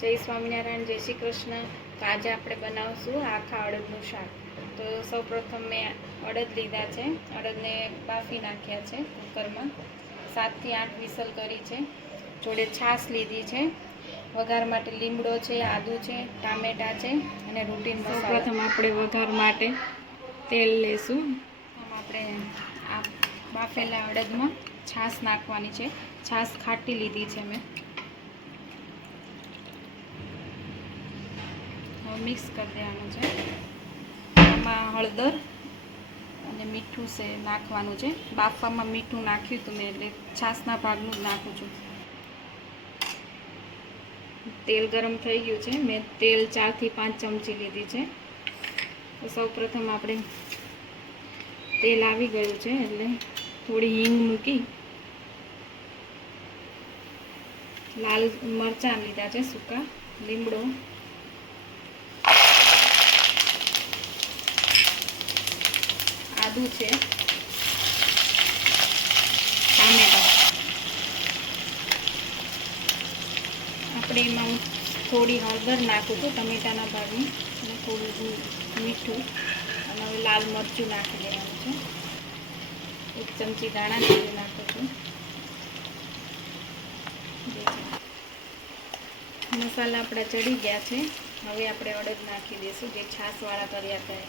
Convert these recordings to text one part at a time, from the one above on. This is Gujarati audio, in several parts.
જય સ્વામિનારાયણ જય શ્રી કૃષ્ણ. તો આજે આપણે બનાવશું આખા અડદનું શાક. તો સૌપ્રથમ મેં અડદ લીધા છે. અડદને બાફી નાખ્યા છે કુકરમાં. સાતથી આઠ વિસલ કરી છે. જોડે છાશ લીધી છે. વઘાર માટે લીમડો છે આદુ છે ટામેટા છે અને રૂટીન સૌપ્રથમ આપણે વઘાર માટે તેલ લેશું. આપણે આ બાફેલા અડદમાં છાશ નાખવાની છે. છાશ ખાટી લીધી છે મેં. મિક્સ કરી દેવાનું છે. આમાં હળદર અને મીઠું છે નાખવાનું છે. બાફવામાં મીઠું નાખ્યું હતું મેં એટલે છાશના ભાગનું જ નાખું છું. તેલ ગરમ થઈ ગયું છે. મેં તેલ ચારથી પાંચ ચમચી લીધી છે. તો સૌ પ્રથમ આપણે તેલ આવી ગયું છે એટલે થોડી હિંગ મૂકી લાલ મરચાં લીધા છે સૂકા લીમડો આદુ છે. ટામેટા આપણે એમાં થોડી હળદર નાખું છું ટમેટાના ભાગની અને થોડું મીઠું. અને હવે લાલ મરચું નાખી દેવાનું છે. એક ચમચી દાણા જીરું નાખું છું. મસાલા આપણા ચડી ગયા છે. હવે આપણે અડદ નાખી દઈશું જે છાશવાળા કર્યા હતા.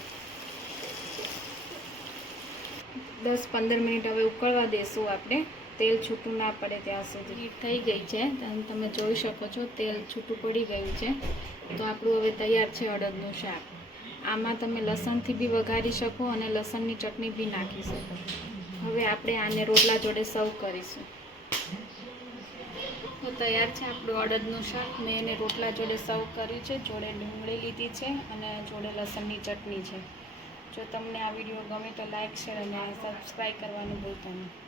દસ પંદર મિનિટ હવે ઉકળવા દેશું આપણે. તેલ છૂટું ના પડે ત્યાં સુધી. થઈ ગઈ છે તમે જોઈ શકો છો, તેલ છૂટું પડી ગયું છે. તો આપણું હવે તૈયાર છે અડદનું શાક. આમાં તમે લસણથી બી વઘારી શકો અને લસણની ચટણી બી નાખી શકો. હવે આપણે આને રોટલા જોડે સર્વ કરીશું. તો તૈયાર છે આપણું અડદનું શાક. મેં એને રોટલા જોડે સર્વ કર્યું છે, જોડે ડુંગળી લીધી છે અને જોડે લસણની ચટણી છે. જો તમને આ વીડિયો ગમે તો લાઇક શેર અને સબસ્ક્રાઈબ કરવાનું ભૂલતા નહીં.